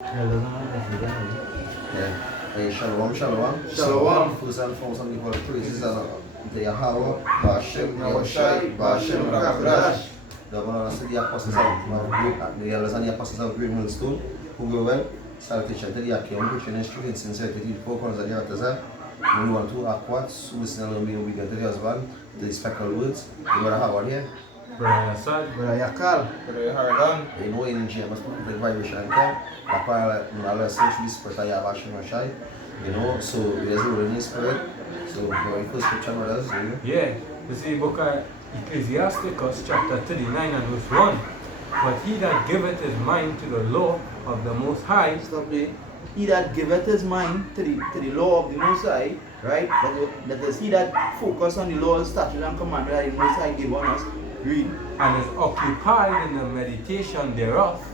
Yeah. Hey, shalom, shalom. Shalom. First and foremost, I give all the praises and the Yahweh, Bashem, Yahushai, Bashem, Rakadash. The one and the apostles of the elders and the apostles of Great Millstone, who go well. Salutation to the Akim, which in strength and sincerity, the four corners of the Artisan. We want to acquat, so listen and be obedient to the husband, the spectral words. The brother Howard here. Brother Assad, Brother Yakal, Brother Hardan. You know, in James, the vibration camp, that's why I listen to the spirit of Yahweh. You know, so there's a Holy Spirit. So, going first scripture, brothers, you know? Yeah, this is the book of Ecclesiasticus, chapter 39 and verse 1. But he that giveth his mind to the law of the Most High. Stop there. He that giveth his mind to the law of the Most High, right? That is he that focus on the law, statute, and commandment that the Most High give on us. Read. And is occupied in the meditation thereof.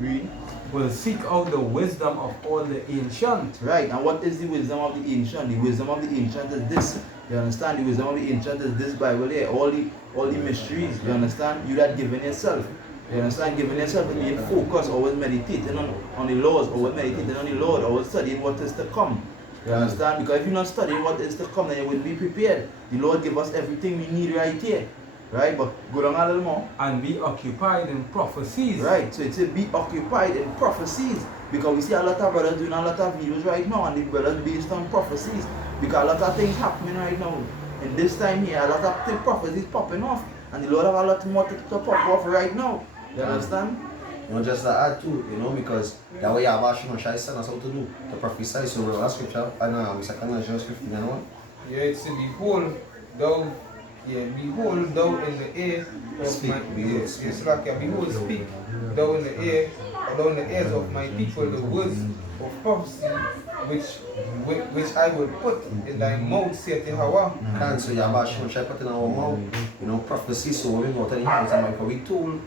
Read. Will seek out the wisdom of all the ancient. Right, and what is the wisdom of the ancient? The wisdom of the ancient is this. You understand? The wisdom of the ancient is this Bible here. All the mysteries. You understand? You that giving yourself. You understand? Giving yourself and being focused, always meditating on the laws, always meditating on the Lord, always studying what is to come. You understand? Because if you're not studying what is to come, then you will be prepared. The Lord give us everything we need right here. Right, but go down a little more. And be occupied in prophecies. Right, so it says be occupied in prophecies. Because we see a lot of brothers doing a lot of videos right now, and the brothers based on prophecies. Because a lot of things happening right now. In this time here, a lot of prophecies popping off. And the Lord have a lot more to pop off right now. You understand? You know, just to add too, you know, because that way Yahweh Shai sent us out to do, to prophesy. So we're last scripture, and 2 Corinthians 15 and 1. Yeah, it's a behold, thou in the ear of my behold, speak thou in the ear, thou in the ears of my people the words of prophecy which I will put in thy mouth, saith Yahweh. And so Yahweh Shai put in our mouth, you know, prophecy. So when we go to the hands of my we told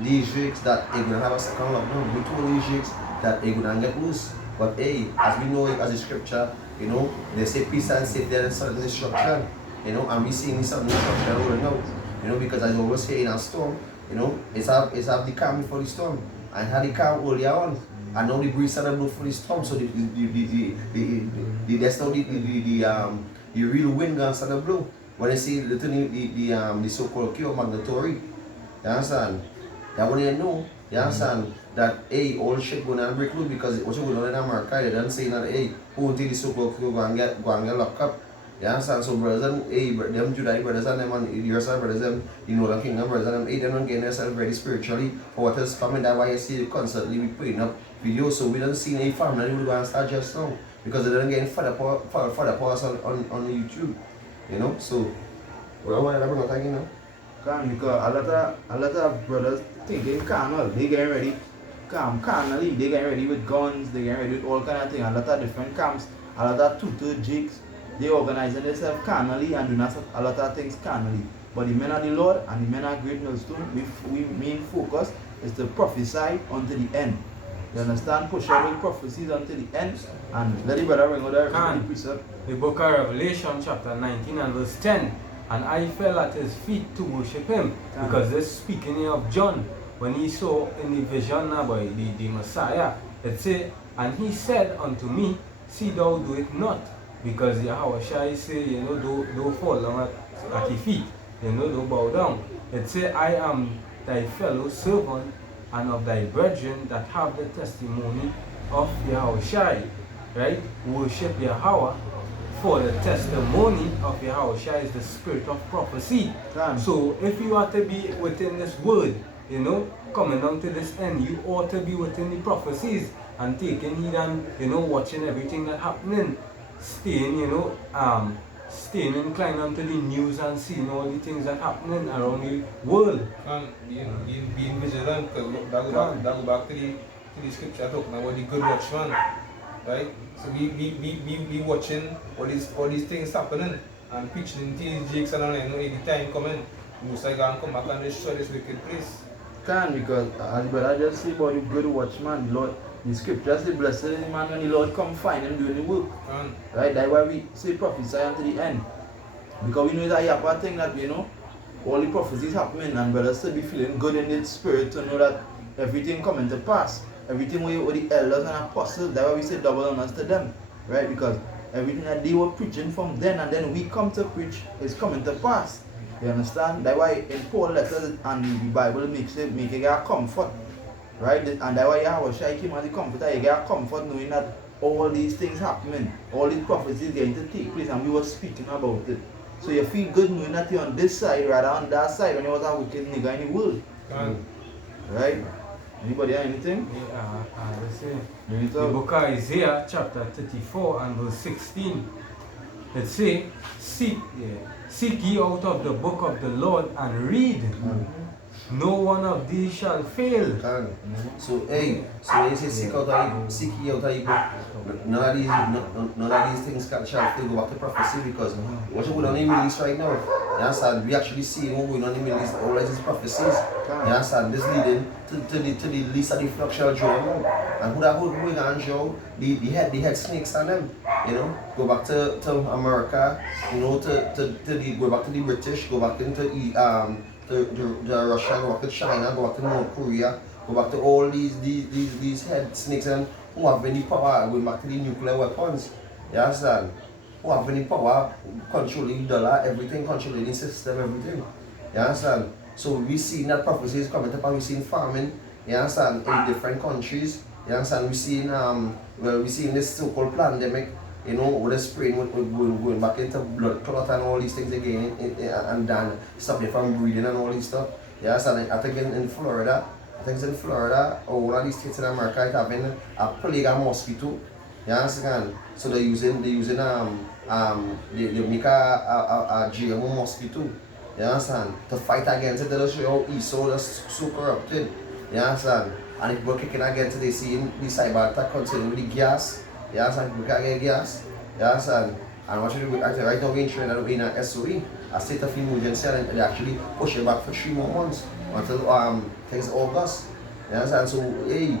these Jakes that they're gonna have a second lockdown. We told these Jakes that they're gonna get loose. But hey, as we know it as a scripture, you know, they say peace and safety and sudden destruction. You know, and we seeing this sudden destruction rolling out. You know, because as I always say in a storm, you know, it's have the calm before the storm. And had the calm earlier on. And now the breeze started blow for the storm. So that's now the real wind gonna start to blow. When they see the so-called cure magnetory. You understand? That when you know, you understand that hey, all shit going to break loose because what you going on in America, they don't say that hey, who until the so-called cure go and get locked up. You understand? So brothers and hey, them Judaic brothers and them and yourself brothers them, you know the kingdom brothers and them, hey, they don't get themselves ready spiritually for what is coming. That's why you see constantly we putting up videos. So we don't see any family who go and start just now because they don't get further power on YouTube. You know? So well, what am I talking now? Because a lot of brothers thinking carnal, they getting ready carnally, they getting ready with guns, they getting ready with all kind of things, a lot of different camps, a lot of tutor jigs, they organizing themselves carnally and doing a lot of things carnally. But the men of the Lord and the men of Great Millstone, we main focus is to prophesy unto the end. You understand? Push out with prophecies until the end and let the brother bring out the precept. The book of Revelation chapter 19 and verse 10. And I fell at his feet to worship him. Because this speaking here of John, when he saw in the vision by the Messiah, it said, and he said unto me, see thou do it not. Because Yahweh Shai say, you know, don't fall down at his feet. You know, don't bow down. It say, I am thy fellow servant and of thy brethren that have the testimony of Yahweh Shai. Right? Worship Yahweh. For the testimony of Yahweh Shai is the spirit of prophecy. So if you are to be within this word, you know, coming down to this end, you ought to be within the prophecies and taking heed and, you know, watching everything that happening. Staying, you know, staying inclined onto the news and seeing all the things that happening around the world. And being vigilant, because that go back to the scripture talking about the good watchman. Right? So we watching all these things happening and preaching in these jigs and all that, you know, any time coming, most I can come back and destroy this wicked place. Because as brother just say about the good watchman, the Lord, the scripture say blessed is the man when the Lord come find him doing the work. Right? That's why we say prophesy until the end. Because we know that you have a thing that, you know, all the prophecies happening and brothers still be feeling good in its spirit to know that everything coming to pass. everything with the elders and apostles, that's why we say double honors to them, right? Because everything that they were preaching from then and then we come to preach is coming to pass. You understand? That's why in Paul letters and the Bible make it get comfort, right? And that's why Yahweh came as the comforter. You get comfort knowing that all these things happening, all these prophecies getting to take place, and we were speaking about it. So you feel good knowing that you're on this side rather on that side when you was a wicked nigga in the world. Right? Anybody have anything? Let's see. Bring it The up. book of Isaiah, chapter 34 and verse 16. It says, seek ye out of the book of the Lord and read. No one of these shall fail. So hey, so when you say seek ye out of book, none of these things shall fail. Go back to prophecy because what you going on in the Middle East right now, you understand? We actually see what going on in the Middle East, all of these prophecies. You understand? This leading to the least of the flock shall draw now. And who going on show the head snakes on them. You know, go back to America, you know, go back to the British, go back into the Russia, go back to China, go back to North Korea, go back to all these head snakes and who have any power going back to the nuclear weapons. You understand? Who have any power controlling the dollar, everything, controlling the system, everything. You understand? So we see that prophecy is coming up and we see farming, you understand, in different countries. You understand? We see this so-called pandemic, you know, with the spraying, going back into blood clot and all these things again, and then stopping from breathing and all this stuff. You understand? I think in Florida, or one of these states in America, it's having a plague of mosquito. You understand? So they make a GMO mosquito. You understand? To fight against it, they show how Esau is so corrupted. You understand? And if we're kicking against it, they see the cyber attack concerning with the gas. You understand? We can't get gas. You understand? And what you do, actually, right now we're in Trinidad, we're in a SOE, a state of emergency, and they actually push it back for 3 more months until things August. You understand? So, hey,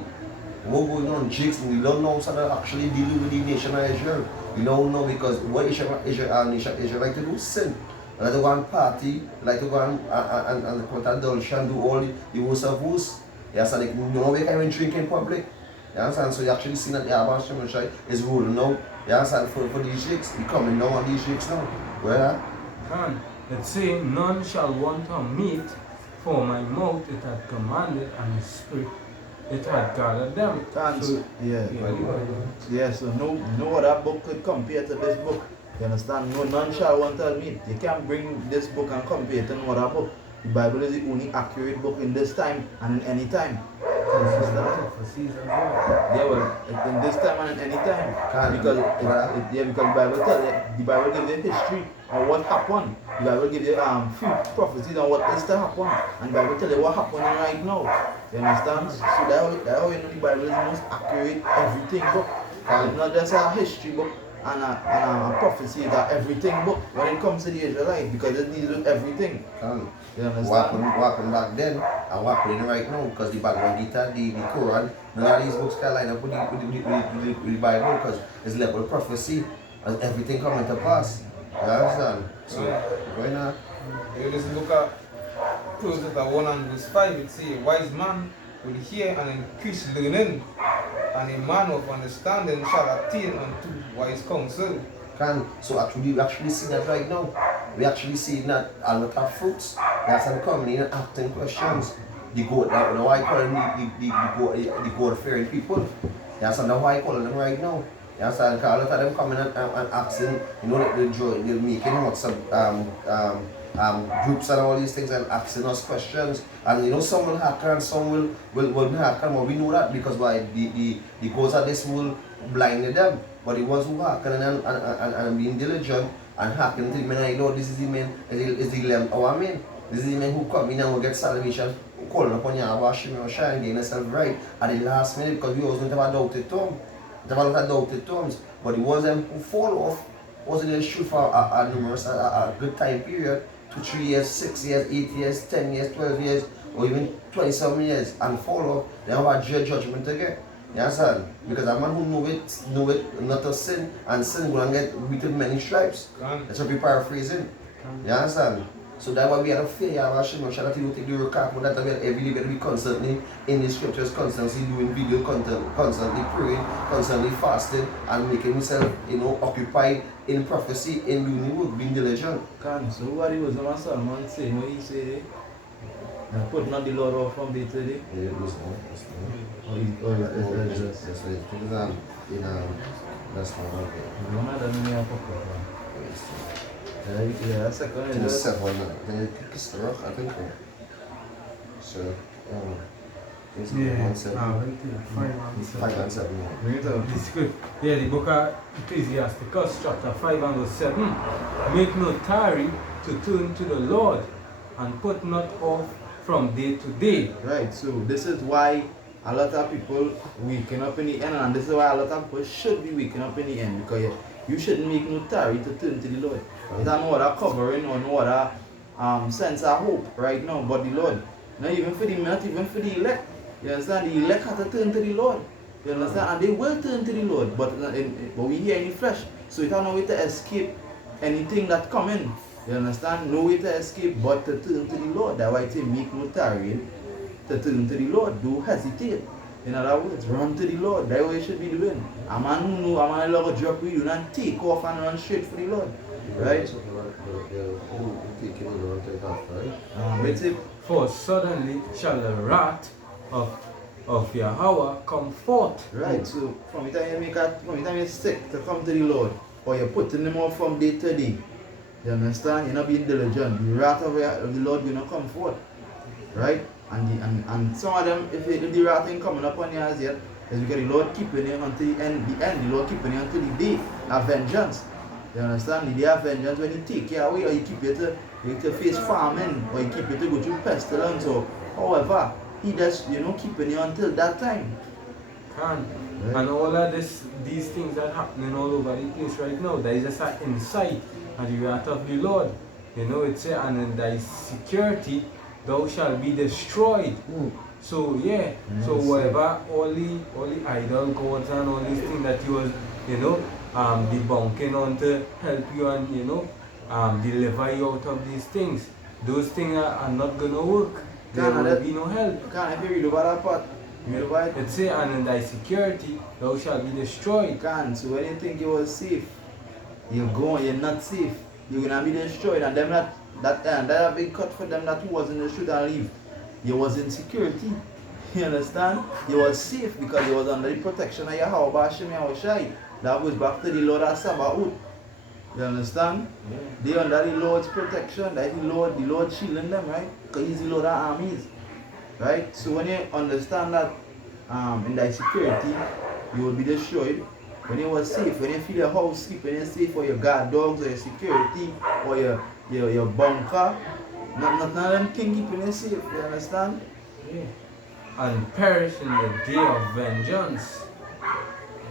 what's going on? Jigs, we don't know how to actually deal with the nation of Israel. We don't know because what Israel like to do is sin. They like to go and party, they like to go and put a dolce and do all the worst of worst. You understand? They don't make even drink in public. You understand? So you actually see that the Abba Shemushai is ruling out. You understand? For these jigs, we coming down on these jigs now. Where? And it says, none shall want a meat, for my mouth it had commanded, and his spirit it had gathered them. So, so no other book could compare to this book. You understand? No, none shall want to meat. You can't bring this book and compare it to no other book. The Bible is the only accurate book in this time and in any time. Yeah, well, in this time and in any time. Because the Bible tells you, the Bible gives you history on what happened. The Bible gives you few prophecies on what is to happen. And the Bible tells you what happening right now. You understand? So that's how you know the Bible is the most accurate everything book. It's not just a history book and a prophecy, that everything book when it comes to the Israelites, because it deals with everything. You understand? What happened back then and what happening right now, because the Bhagavad Gita, the Quran, none of these books can line up with the Bible because it's level of prophecy and everything coming to pass. You understand? So, right now. This book of Proverbs 1 and verse 5, it says, a wise man will hear and increase learning, and a man of understanding shall attain unto wise counsel. So actually, we actually see that right now. We actually see that a lot of fruits that's coming in and asking questions. The goat, now I call them the goat fearing people. You understand? Now I call them right now. You understand? Because a lot of them coming and asking, you know, they're making lots of groups and all these things and asking us questions. And you know, some will hack and some will hack, and we know that because why the goats of this will blind them. But the ones who hack and being diligent and hacking to the men, I know this is the men, is the lamb our men. This is the men who come in and will get salvation, calling upon Yahweh Shemushai and getting themselves right at the last minute, because we always don't have a doubted tongue. They have a lot of doubted tongues. But the ones who fall off wasn't really shoot for a good time period, 2, 3 years, 6 years, 8 years, 10 years, 12 years, or even 27 years, and fall off, they have a judgment to get. You understand? Because a man who know it not to sin, and sin will get beaten many stripes. That's what we paraphrasing. You understand? So that's why we have to fear Yahweh Hashem Mashiach, that he will take the record, but that we have every day we have to be constantly in the scriptures, constantly doing video content, constantly praying, constantly fasting, and making himself, occupied in prophecy, in doing the work, being diligent. So what he was on Solomon saying when he said, put not the Lord off from day to day? Yeah, it was that's not Yeah, second in the is seven, then you kick the rock, I think. So, it's 1 7. 5 and 7. bring it up. It's good. Yeah, the book of Ecclesiasticus, chapter 5 and verse 7. Make no tarry to turn to the Lord, and put not off from day to day. Right, so this is why a lot of people waking up in the end, and this is why a lot of people should be waking up in the end, because you shouldn't make no tarry to turn to the Lord. You don't know what a covering or no other sense of hope right now, but the Lord. Not even for the elect. You understand? The elect have to turn to the Lord. You understand? And they will turn to the Lord, but we here in the flesh. So you don't know way to escape anything that come in. You understand? No way to escape but to turn to the Lord. That's why I say make no tarrying to turn to the Lord. Don't hesitate. In other words, run to the Lord. That's what you should be doing. A man who know, a man who drop with you and take off and run straight for the Lord. Right? It's it. For suddenly shall the wrath of Yahweh come forth. Right, so from the time you're sick to come to the Lord, or you're putting them off from day to day, you understand? You're not being diligent. The wrath of the Lord will not come forth. Right? And some of them, if the wrath ain't coming upon you as yet, is because the Lord keeping you until the end, the Lord keeping you until the day of vengeance. You understand? The day of vengeance when he take you away, or he keep you to face famine, or he keep you to go through pestilence, or however, he just, keeping you until that time. Can. Right. And all of these things that happening all over the place right now, there is just an insight and the wrath of the Lord. It says, and in thy security thou shalt be destroyed. So yeah, so whatever all the idol gods and all these things that you was, debunking on to help you and deliver you out of these things, those things are not gonna work. There will be no help. Can't if you read about that part. You read about it? It say, and in thy security thou shalt be destroyed. Can't. So when you think you was safe, you're not safe. You're gonna be destroyed, and them that a big cut for them that was in the street and leave. You was in security. You understand? You was safe because you was under the protection of Yahweh Hashem Yahushai. That goes back to the Lord of Sabaoth. You understand? Yeah. They under the Lord's protection. That the Lord shielding them, right? Because he's the Lord of armies. Right? So when you understand that in thy security, you will be destroyed. When you was safe, when you feel your house sleep, when you're safe for your guard dogs or your security or your bunker, none of them can keep you safe, you understand? Yeah. And perish in the day of vengeance.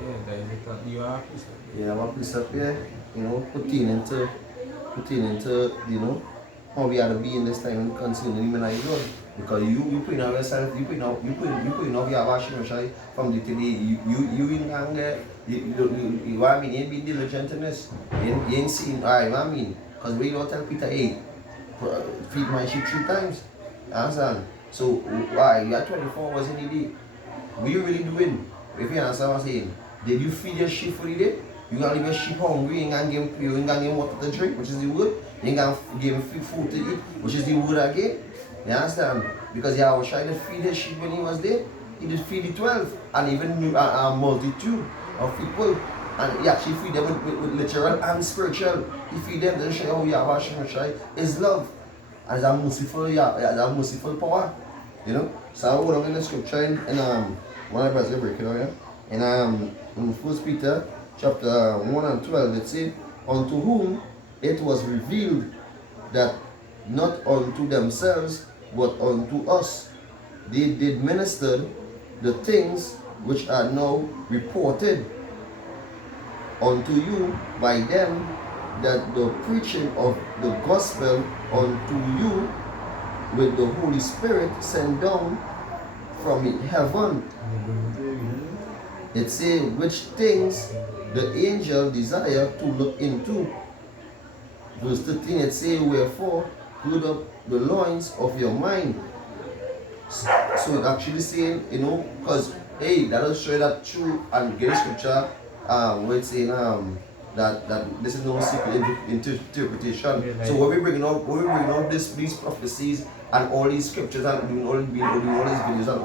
Yeah, that is it. You are precept. Yeah, I'm a precept here, putting into, how we are to be in this time and concerning him and I Lord. Because you putting out yourself, you putting out your Hashem from the today, you in anger, you ain't be diligent in this. You ain't seen, because we don't tell Peter, hey, feed my sheep 3 times. You understand? So why? You are 24 hours in the day. What you really doing? If you understand what I'm saying, did you feed your sheep for the day? You gonna leave your sheep hungry, you ain't gonna give them water to drink, which is the word. You ain't gonna give them food to eat, which is the word again. You understand? Because Yahweh was trying to feed his sheep when he was there. He did feed the 12 and even a multitude of people. And he actually feed them with literal and spiritual. He feed them to show how Yahweh is love. And it's a merciful power. So I go down in the scripture in one of the break it out here. In 1 Peter chapter 1 and 12 it says, unto whom it was revealed that not unto themselves but unto us they did minister the things which are now reported unto you by them that the preaching of the gospel unto you with the Holy Spirit sent down from heaven. It says, which things the angel desire to look into. Verse 13 it says, wherefore gird up the loins of your mind. So it's actually saying, you know, because hey, that'll show you that true and get the scripture where it's saying that this is no secret interpretation. Yeah, So when we bring out these prophecies and all these scriptures and doing all these videos and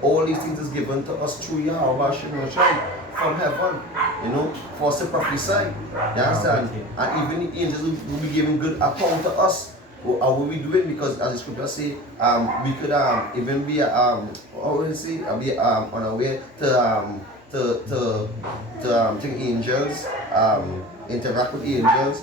all these things is given to us through Yahweh Shemashai from heaven, you know, for us to prophesy. You understand? And even the angels will be giving good account to us. How will we do it? Because as the scripture say, we could even be how will it say, be on our way to think angels, interact with angels,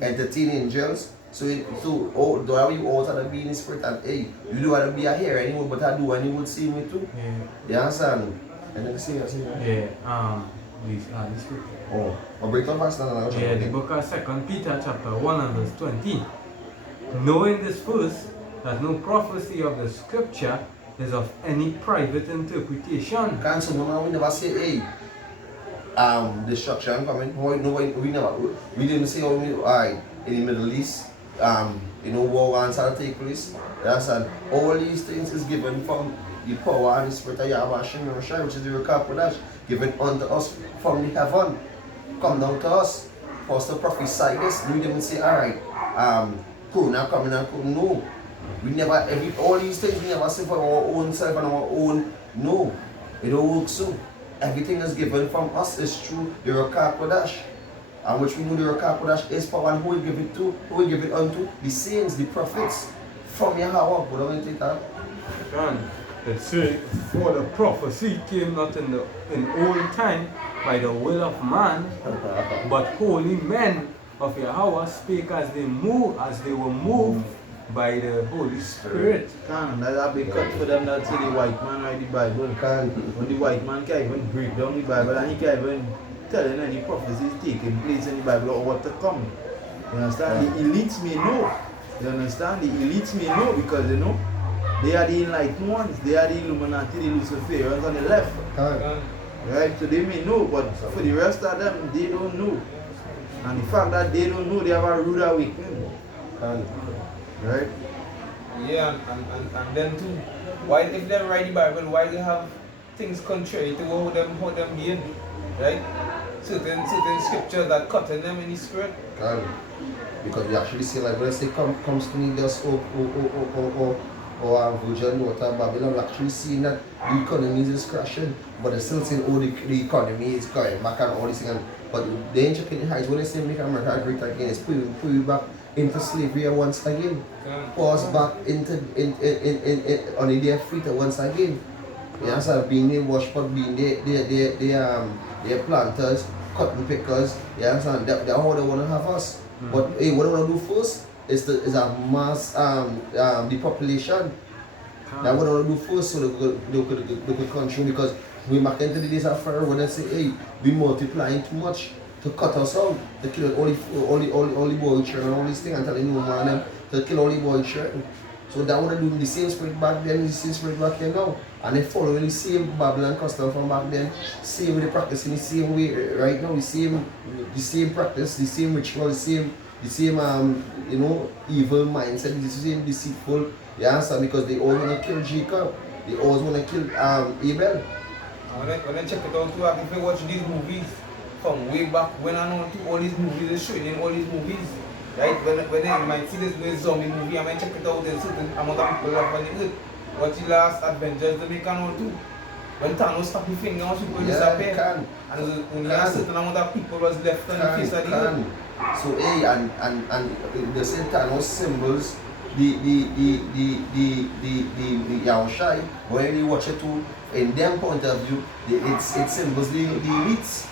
entertain angels. So do I you also have to be in the spirit and hey, you don't want to be a here anymore, but I do and you would see me too. Yeah. You understand? And then see that. Yeah. The scripture. Oh, I'll break down fast now. Yeah, the book of 2 Peter chapter 1 and verse 20. Knowing this first, that no prophecy of the scripture is of any private interpretation. Can't someone we never say hey destruction coming. We didn't say alright in the Middle East, you know, war wants to take place. That's all these things is given from the power and the spirit of Yahweh Hashem, which is the Rekapodash, given unto us from the heaven. Come down to us for us to prophesy this. We didn't say alright, Corona coming and Corona. No. We never all these things we never say for our own self and our own. No. It don't work so. Everything is given from us is true the Rekapodash. And which we know the Rekapodash is power and who will give it to? Who will give it unto? The saints, the prophets from Yahweh. But don't take that. And it says, for the prophecy came not in old time by the will of man, but holy men of Yahweh spake as they were moved by the Holy Spirit. That's a big cut for them that say the white man write the Bible. When the white man can't even break down the Bible and he can't even tell any prophecies taking place in the Bible or what to come. You understand? The elites may know. You understand? The elites may know because you know they are the enlightened ones. They are the Illuminati, the Luciferians on the left. Right? So they may know, but for the rest of them, they don't know. And the fact that they don't know, they have a rude awakening. Right? Yeah, and then too, why if they write the Bible, why they have things contrary to how them being, right? Certain scriptures that cut in them in the spirit. Because we actually see like when I say comes to me just or Virgin Water Babylon, we actually seeing that the economy is crashing, but they're still saying the economy is going back and all this thing. But the ancient Kenyan heights, when they say make America great again, it's put you back into slavery once again. Pause back into on the their feet once again. You understand? Being the wash pot, being their planters, cotton pickers, you understand? That's how they want to have us. But hey, what they want to do first is a mass depopulation. That's what they want to do first so they could control, because we back into the days of Pharaoh when they say, hey, we multiplying too much to cut us out, to kill all the boy children and all these things, and telling you man to kill all the boy children. So that what they do the same spirit back then, the same spirit back here now. And they following the same Babylon custom from back then, same way they practice in the same way right now, the same practice, the same ritual, the same you know, evil mindset, the same deceitful, you understand? Because they all want to kill Jacob, they always want to kill Abel. When I check it out too, if I watch these movies from way back when I know all these movies, they're showing in all these movies, right? When they might see this zombie movie, I might check it out and certain amount of people are on the earth. Watch the last Avengers, they make an too. When Thanos stop his finger, people disappear. And there's only a certain amount of people was left on the face of the earth. So hey, and the same Thanos symbols the Yahushai, when you watch it too, in their point of view, it symbols the elites.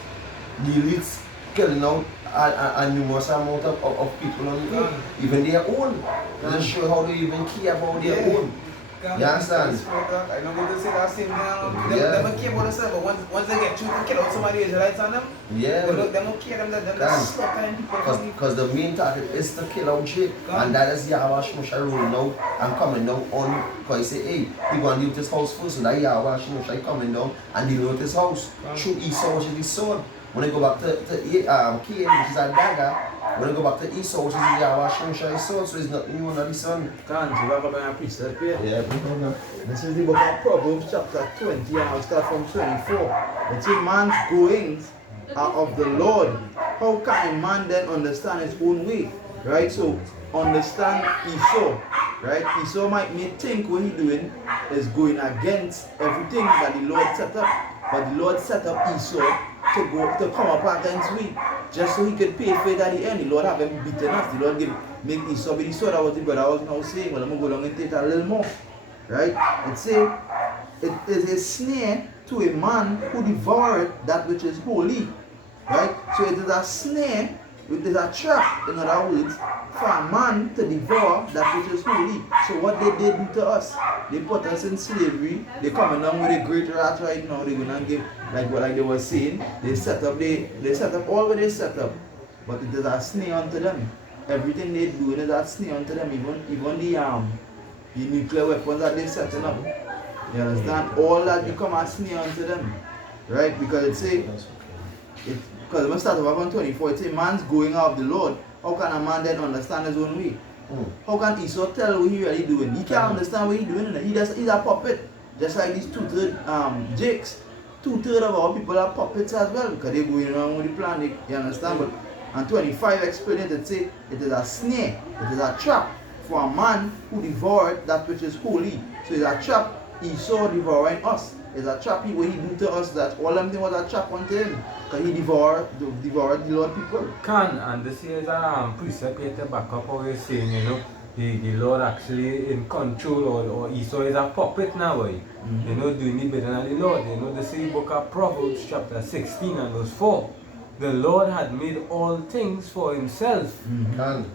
The elites killing out a numerous amount of people on the earth, even their own. Doesn't show how they even care about their own. You understand? I know they say that same thing. They don't care about themselves, but once they get you to kill out somebody Israelites on them, they don't care them slaughtering people. Because the main target is to kill out Jacob, and that is Yahweh Shemashai rolling out and coming down on. Because he say, hey, he going to deal with his house first, so that Yahweh Shemashai coming down and dealing with his house through Esau, which is his sword. When they go back to Cain, which is a dagger, when you go back to Esau, which is the Yahweh Shemshai sword, so it's not new under the sun. Can't you have a precept here? Yeah, because This is the book of Proverbs chapter 20 and I'll start from 24. It says man's goings are of the Lord. How can a man then understand his own way? Right? So understand Esau. Right? Esau may think what he's doing is going against everything that the Lord set up. But the Lord set up Esau to come up against we. Just so he could pay for it at the end. The Lord have him beaten us. The Lord make Esau be the sword. That was the brother I was now saying. Well, I'm going to go down and take a little more. Right? It says, it is a snare to a man who devoureth that which is holy. Right? So it is a snare, it is a trap, in other words, for a man to devour that which is holy. So what they did do to us, they put us in slavery. They coming down with a great rat right now. They're gonna give, like they were saying, they set up all what they set up. But it is a snare unto them. Everything they do is a snare unto them, even the nuclear weapons that they're setting up. You understand? All that become a snare unto them. Right? Because it say, because when start off on 24, it say man's going out of the Lord. How can a man then understand his own way? How can Esau tell what he really doing? He can't understand what he's doing. He's a puppet. Just like these two-third jakes. Two-thirds of our people are puppets as well because they're going around with the plan. You understand? But and 25 explain it say it is a snare, it is a trap for a man who devoured that which is holy. So it's a trap Esau devouring us. It's a trap what he do to us that all them thing was a trap unto him. Because he devoured the Lord people. And this here is a precept here to back up what we're saying, you know. The Lord actually in control or Esau is a puppet now, you know, doing the bidding of the Lord. You know, the same book of Proverbs chapter 16 and verse 4. The Lord had made all things for himself.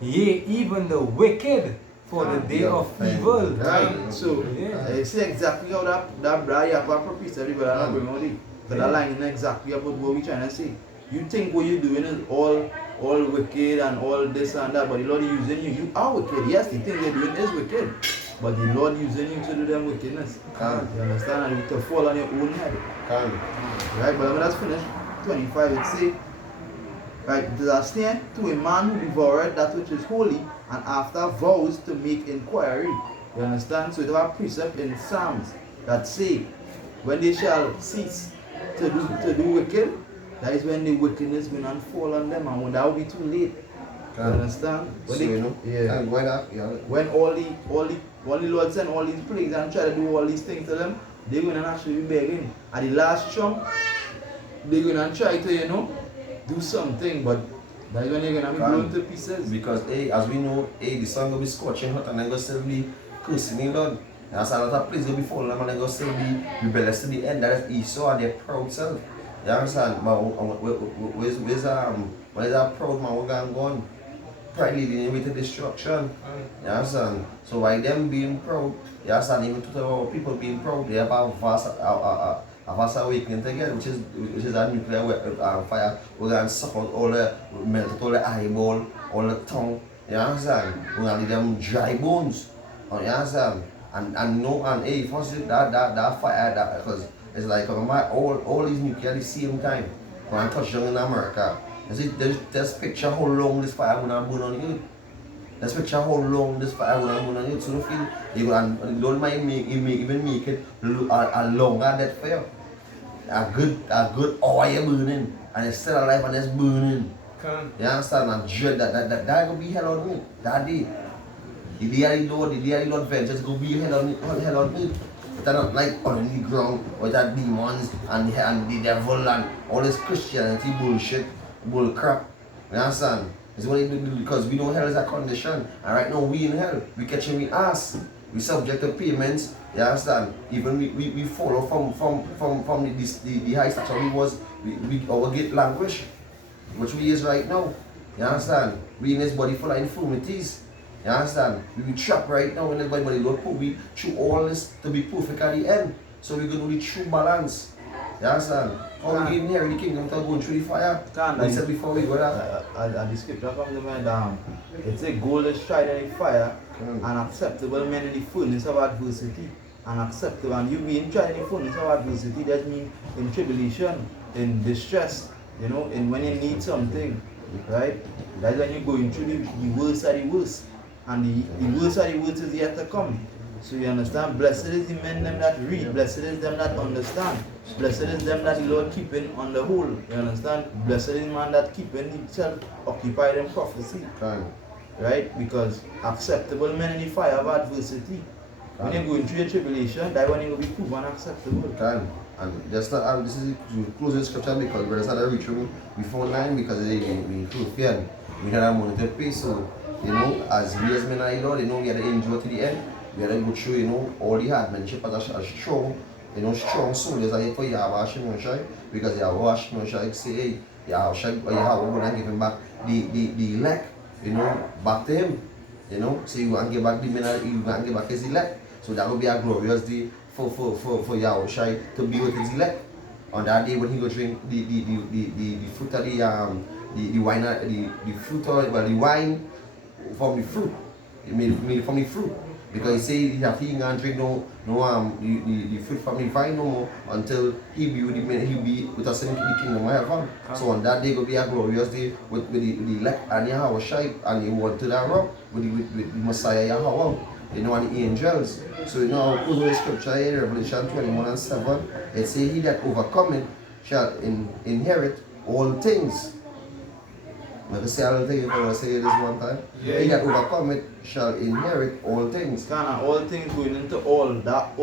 Yea, even the wicked for the day of evil. Right. So you see exactly how that bride precept everybody not bring out it. So that line is exactly about what we're trying to say. You think what you're doing is all wicked and all this and that, but the Lord is using you. You are wicked. Yes, the thing you're doing is wicked. But the Lord using you to do them wickedness. You understand? And you to fall on your own head. Right, but let's finish 25. It say, right, it is a snare to a man who devoured that which is holy and after vows to make inquiry. You understand? So it is a precept in Psalms that say, when they shall cease to do wicked, that is when the wickedness will not fall on them, and when that will be too late. You understand? When all the Lord send all these plagues and try to do all these things to them, they're going to actually be begging. At the last chunk, they're going to try to, do something, but that's when they're going to be blown to pieces. Because as we know, the sun will be scorching hot and then going to still be cursing the Lord. That's a lot of places will be falling and they're going to still be rebellious to the end. That is Esau and their proud self. You understand? But where's that proud man? We're going to go on. Pride leading him to destruction. You understand? So by them being proud, you understand, even to our people being proud, they have a vast awakening together, which is a nuclear fire. We're going to suck out melt all the eyeball, all the tongue. You understand? We're going to leave them dry bones. You understand? And first that fire, because it's like all these nuclear at the same time. When I touch down in America, just picture how long this fire gonna burn on you. Just picture how long this fire gonna burn on you. So you don't mind even make it a longer that fire. A good oil burning, and it's still alive and it's burning. You understand? And dread that will be hell on me. That day. The day the Lord ventures go be hell on me. It's not like on the ground with that demons and the devil and all this Christianity bullshit, bull crap. You understand? It's what they do because we know hell is a condition. And right now we in hell. We catching the ass. We subject to payments. You understand? Even we follow from the high stature we our gate language. Which we is right now. You understand? We in this body full of infirmities. You understand? We be trapped right now in this body, but the Lord put we through all this to be perfect at the end. So we're going to do the true balance. You understand? How we get near the kingdom without going through the fire? We said before we go there. The scripture comes to mind, it's a gold is tried in the fire, and acceptable men in the furnace of adversity. And acceptable, and you being tried in the furnace of adversity, that means in tribulation, in distress, and when you need something. Right? That's when you're going through the worst of the worst. And the worst of the worst is yet to come. So you understand? Blessed is the men them that read, blessed is them that understand, blessed is them that the Lord keeping on the whole. You understand? Blessed is the man that keeping himself occupied in prophecy. Can. Right? Because acceptable men in the fire of adversity. When you're going through a tribulation, that's when you will be proven acceptable. Can. And just not, this is the closing scripture because brothers had a reach room before 9 because they include fear. We had a money to pay, so you know, as we as men are, you know, we had to endure to the end. We had to go through, you know, all the hardmanship as a strong, you know, strong soldiers are here for Yahweh Shai because Yahweh Shai say, hey, Yahweh going to give him back the elect, you know, back to him. You know, so you want to give back the men, you want to give back his elect. So that will be a glorious day for Yahweh Shai to be with his elect. On that day when he go drink the fruit of the wine, the fruit of, well, the wine from the fruit. It made from the fruit. Because he say he can't drink the fruit from the vine no more until he be with us in the kingdom of heaven. So on that day will be a glorious day with the elect and Yahweh Shai and he went to that rock with the Messiah Yahweh, you know, and the angels. So you know, put the scripture here, Revelation 21:7, it say he that overcometh shall inherit all things. Let me say all things if I want to say this one time. Yeah. He that overcometh shall inherit all things. Kind of all things going into all, that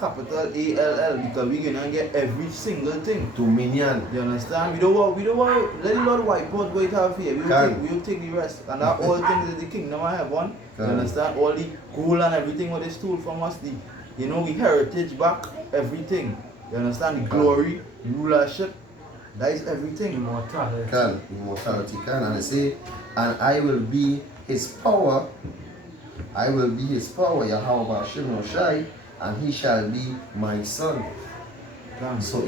capital ALL, because we're gonna get every single thing. Dominion. You understand? We don't want, let the Lord wipe out what we have here. We will take the rest. And that all things is the kingdom of heaven. You understand? All the gold and everything what they stole from us, we heritage back, everything. You understand? The glory, the rulership, that is everything. Immortality. Immortality can. And it say, and I will be his power. I will be his power, Yahweh Hashem Shai, and he shall be my son. So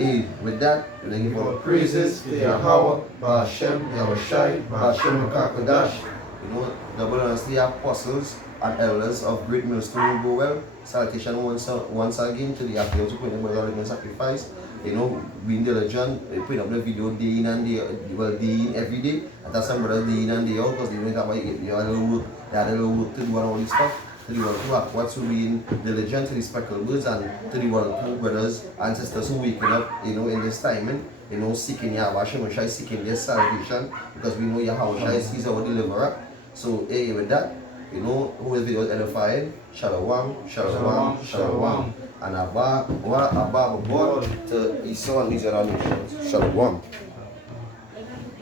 with that, we give our praises to Yahweh, Hashem, Yahweh Shai, Hashem Kakadash. You know, double honestly the apostles and elders of Great Millstone will go well. Salutation once again to the apostles who put in the sacrifice. You know, being diligent, they put up the video day in and day, day in every day. And that's some brothers day in and day out because they don't have a little work, they had a little work to do and all this stuff. To the world who what's who being diligent to the speckled words and to the world who brothers and sisters who waking up, you know, in this timing, you know, seeking Yahweh Hashem Shai, seeking their salvation because we know Yahweh Shai is our deliverer. So with that, you know, who is video edifying, Shalom, Shalom, Shalom. And Abba, God to Esau and Israel nations. Shalom.